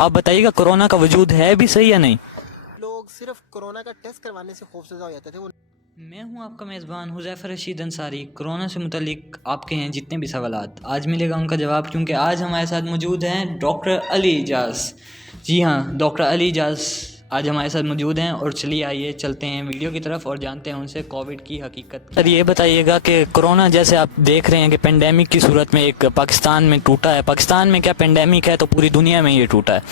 आप बताइएगा कोरोना का वजूद है भी सही या नहीं। लोग सिर्फ कोरोना का टेस्ट करवाने से खौफजदा हो जाते थे। वो मैं हूं आपका मेज़बान हुज़ैफ़र रशीद अंसारी। कोरोना से मुतल्लिक आपके हैं जितने भी सवालात, आज मिलेगा उनका जवाब, क्योंकि आज हमारे साथ मौजूद हैं डॉक्टर अली इजाज़। जी हाँ, डॉक्टर अली इजाज़ आज हमारे साथ मौजूद हैं। और चलिए आइए चलते हैं वीडियो की तरफ और जानते हैं उनसे कोविड की हकीकत। सर ये बताइएगा कि कोरोना जैसे आप देख रहे हैं कि पेंडेमिक की सूरत में एक पाकिस्तान में टूटा है, पाकिस्तान में क्या पेंडेमिक है तो पूरी दुनिया में ये टूटा है।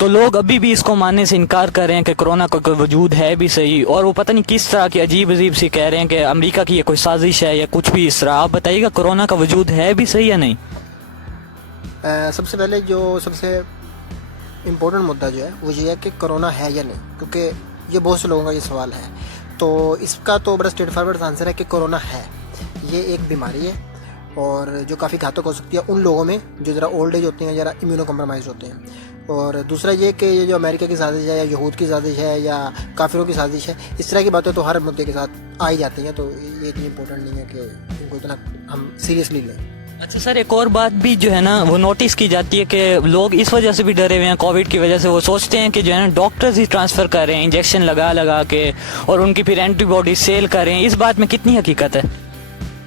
तो लोग अभी भी इसको मानने से इनकार कर रहे हैं कि कोरोना का कोई वजूद है भी सही, और वो पता नहीं किस तरह की अजीब अजीब सी कह रहे हैं कि अमेरिका की ये कोई साजिश है या कुछ भी इस तरह। आप बताइएगा कोरोना का वजूद है भी सही या नहीं। सबसे पहले जो सबसे इम्पोर्टेंट मुद्दा जो है वो ये है कि कोरोना है या नहीं, क्योंकि ये बहुत से लोगों का ये सवाल है। तो इसका तो बड़ा स्ट्रेट फॉरवर्ड आंसर है कि कोरोना है, ये एक बीमारी है और जो काफ़ी घातक हो सकती है उन लोगों में जो ज़रा ओल्ड एज होते हैं, ज़रा इम्यूनो कम्प्रोमाइज़ होते हैं। और दूसरा ये कि ये जो अमेरिका की साजिश है या यहूद की साजिश है या काफिरों की साजिश है, इस तरह की बातें तो हर मुद्दे के साथ आ ही जाती हैं, तो ये इतनी इंपॉर्टेंट नहीं है कि इनको इतना हम सीरियसली लें। अच्छा सर, एक और बात भी जो है ना वो नोटिस की जाती है कि लोग इस वजह से भी डरे हुए हैं कोविड की वजह से। वो सोचते हैं कि जो है ना डॉक्टर्स ही ट्रांसफ़र कर रहे हैं इंजेक्शन लगा लगा के, और उनकी फिर एंटीबॉडी सेल कर रहे हैं। इस बात में कितनी हकीकत है?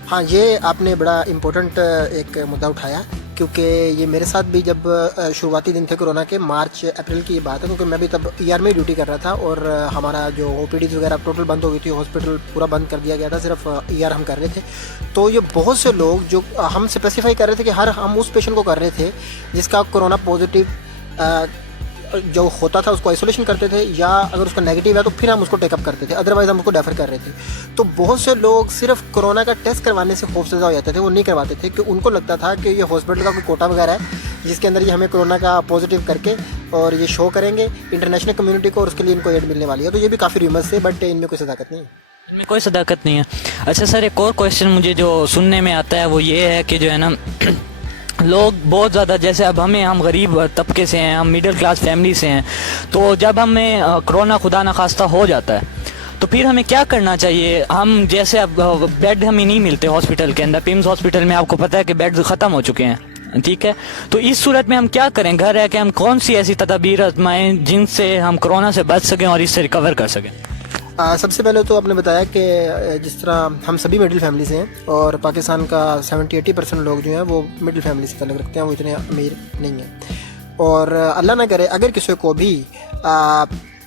हाँ, ये आपने बड़ा इम्पोर्टेंट एक मुद्दा उठाया, क्योंकि ये मेरे साथ भी जब शुरुआती दिन थे कोरोना के, मार्च अप्रैल की ये बात है, क्योंकि मैं भी तब ईआर में ही ड्यूटी कर रहा था और हमारा जो ओपीडीज वगैरह टोटल बंद हो गई थी, हॉस्पिटल पूरा बंद कर दिया गया था, सिर्फ ईआर हम कर रहे थे। तो ये बहुत से लोग जो हम स्पेसिफाई कर रहे थे कि हम उस पेशेंट को कर रहे थे जिसका कोरोना पॉजिटिव जो होता था उसको आइसोलेशन करते थे, या अगर उसका नेगेटिव है तो फिर हम उसको टेकअप करते थे, अदरवाइज हम उसको डेफर कर रहे थे। तो बहुत से लोग सिर्फ कोरोना का टेस्ट करवाने से खौफजदा हो जाते थे, वो नहीं करवाते थे, कि उनको लगता था कि ये हॉस्पिटल का कोई कोटा वगैरह है जिसके अंदर ये हमें कोरोना का पॉजिटिव करके और ये शो करेंगे इंटरनेशनल कम्युनिटी को और उसके लिए इनको एड मिलने वाली है। तो ये भी काफ़ी रूमर्स थे, बट इनमें कोई सदाकत नहीं है। इनमें कोई सदाकत नहीं है। अच्छा सर, एक और क्वेश्चन मुझे जो सुनने में आता है वो ये है कि जो है ना लोग बहुत ज़्यादा, जैसे अब हम गरीब तबके से हैं, हम मिडिल क्लास फैमिली से हैं, तो जब हमें कोरोना खुदा न खास्ता हो जाता है तो फिर हमें क्या करना चाहिए? हम जैसे अब बेड हमें नहीं मिलते हॉस्पिटल के अंदर, पिम्स हॉस्पिटल में आपको पता है कि बेड ख़त्म हो चुके हैं, ठीक है। तो इस सूरत में हम क्या करें? घर रह के हम कौन सी ऐसी तदाबीर आजमाएं जिनसे हम कोरोना से बच सकें और इससे रिकवर कर सकें? सबसे पहले तो आपने बताया कि जिस तरह हम सभी मिडिल फैमिली से हैं और पाकिस्तान का 70-80% लोग जो हैं वो मिडिल फैमिली से तल्लुक़ रखते हैं, वो इतने अमीर नहीं हैं। और अल्लाह ना करे अगर किसी को भी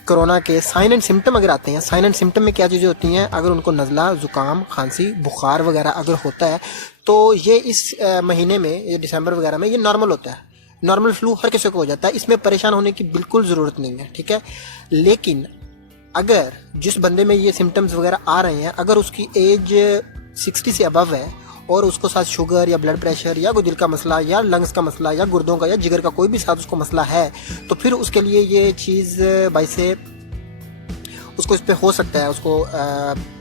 कोरोना के साइन एंड सिम्टम अगर आते हैं, साइन एंड सिम्टम में क्या चीज़ें होती हैं, अगर उनको नज़ला, ज़ुकाम, खांसी, बुखार वगैरह अगर होता है तो ये इस महीने में, ये दिसंबर वगैरह में ये नॉर्मल होता है। नॉर्मल फ्लू हर किसी को हो जाता है, इसमें परेशान होने की बिल्कुल ज़रूरत नहीं है, ठीक है। लेकिन अगर जिस बंदे में ये सिम्टम्स वगैरह आ रहे हैं, अगर उसकी एज 60 से अबव है और उसको साथ शुगर या ब्लड प्रेशर या कोई दिल का मसला या लंग्स का मसला या गुर्दों का या जिगर का कोई भी साथ उसको मसला है, तो फिर उसके लिए ये चीज़ बाइसे उसको इस पर हो सकता है, उसको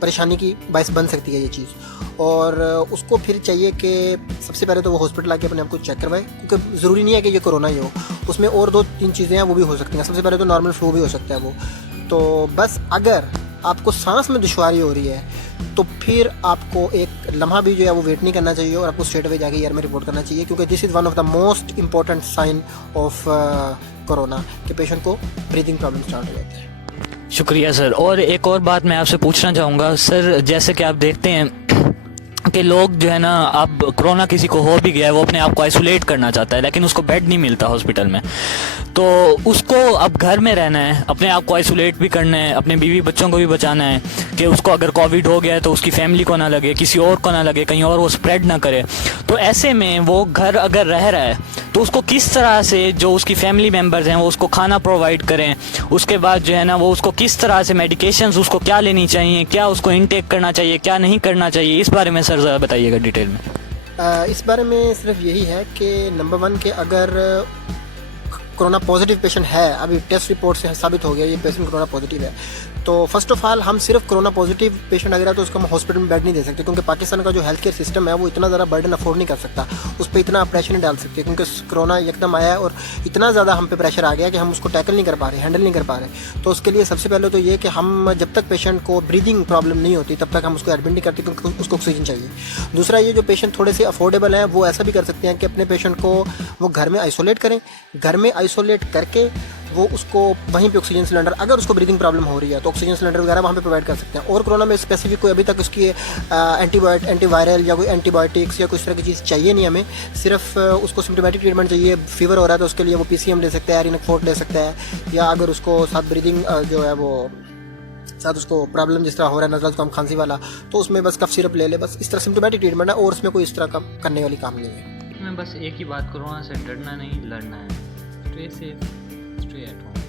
परेशानी की बाइस बन सकती है ये चीज़। और उसको फिर चाहिए कि सबसे पहले तो वो हॉस्पिटल आके अपने आप को चेक करवाए, क्योंकि ज़रूरी नहीं है कि ये कोरोना ही हो, उसमें और 2-3 चीज़ें हैं वो भी हो सकती हैं। सबसे पहले तो नॉर्मल फ्लू भी हो सकता है वो। तो बस अगर आपको सांस में दुश्वारी हो रही है तो फिर आपको एक लम्हा भी जो है वो वेट नहीं करना चाहिए और आपको स्ट्रेट अवे जाके ईआर में रिपोर्ट करना चाहिए, क्योंकि this is one of the most important sign of corona कि पेशेंट को ब्रीदिंग प्रॉब्लम स्टार्ट हो जाता है। शुक्रिया सर। और एक और बात मैं आपसे पूछना चाहूँगा सर, जैसे कि आप देखते हैं कि लोग जो है ना, अब कोरोना किसी को हो भी गया है, वो अपने आप को आइसोलेट करना चाहता है लेकिन उसको बेड नहीं मिलता हॉस्पिटल में, तो उसको अब घर में रहना है, अपने आप को आइसोलेट भी करना है, अपने बीवी बच्चों को भी बचाना है कि उसको अगर कोविड हो गया है तो उसकी फैमिली को ना लगे, किसी और को ना लगे, कहीं और वो स्प्रेड ना करे। तो ऐसे में वो घर अगर रह रहा है तो उसको किस तरह से जो उसकी फैमिली मेम्बर्स हैं वो उसको खाना प्रोवाइड करें, उसके बाद जो है ना वो उसको किस तरह से मेडिकेशंस उसको क्या लेनी चाहिए, क्या उसको इनटेक करना चाहिए, क्या नहीं करना चाहिए, इस बारे में सर ज़रा बताइएगा डिटेल में। इस बारे में सिर्फ यही है कि नंबर 1 कि अगर कोरोना पॉजिटिव पेशेंट है, अभी टेस्ट रिपोर्ट से साबित हो गया ये पेशेंट कोरोना पॉजिटिव है, तो फर्स्ट ऑफ ऑल हम सिर्फ कोरोना पॉजिटिव पेशेंट अगर है तो उसको हम हॉस्पिटल में बेड नहीं दे सकते, क्योंकि पाकिस्तान का जो हेल्थ केयर सिस्टम है वो इतना ज़्यादा बर्डन अफोर्ड नहीं कर सकता, उस पर इतना प्रेशर नहीं डाल सकते, क्योंकि कोरोना एकदम आया है और इतना ज़्यादा हम पे प्रेशर आ गया कि हम उसको टैकल नहीं कर पा रहे, हैंडल नहीं कर पा रहे। तो उसके लिए सबसे पहले तो ये कि हम जब तक पेशेंट को ब्रीदिंग प्रॉब्लम नहीं होती तब तक हम उसको एडमिट नहीं करते, क्योंकि उसको ऑक्सीजन चाहिए। दूसरा ये जो पेशेंट थोड़े से अफोर्डेबल हैं वो ऐसा भी कर सकते हैं कि अपने पेशेंट को वो घर में आइसोलेट करें, घर में आइसोलेट करके वो उसको वहीं पे ऑक्सीजन सिलेंडर, अगर उसको ब्रीदिंग प्रॉब्लम हो रही है तो ऑक्सीजन सिलेंडर वगैरह वहाँ पे प्रोवाइड कर सकते हैं। और कोरोना में स्पेसिफिक कोई अभी तक उसकी एंटीवायरल या कोई एंटीबायोटिक्स या कोई इस तरह की चीज़ चाहिए नहीं हमें, सिर्फ उसको सिम्टोमेटिक ट्रीटमेंट चाहिए। फीवर हो रहा है तो उसके लिए वो PCM ले सकता है, एरिनफोर्ट ले सकता है, या अगर उसको साथ ब्रीदिंग जो है वो साथ उसको प्रॉब्लम जिस तरह हो रहा है नज़ला जुकाम खांसी वाला, तो उसमें बस कफ सिरप ले ले, बस इस तरह सिम्टोमेटिक ट्रीटमेंट है और उसमें कोई इस तरह का करने वाली काम नहीं है। मैं बस एक ही बात, कोरोना से डरना नहीं, लड़ना है। Stay safe, stay at home.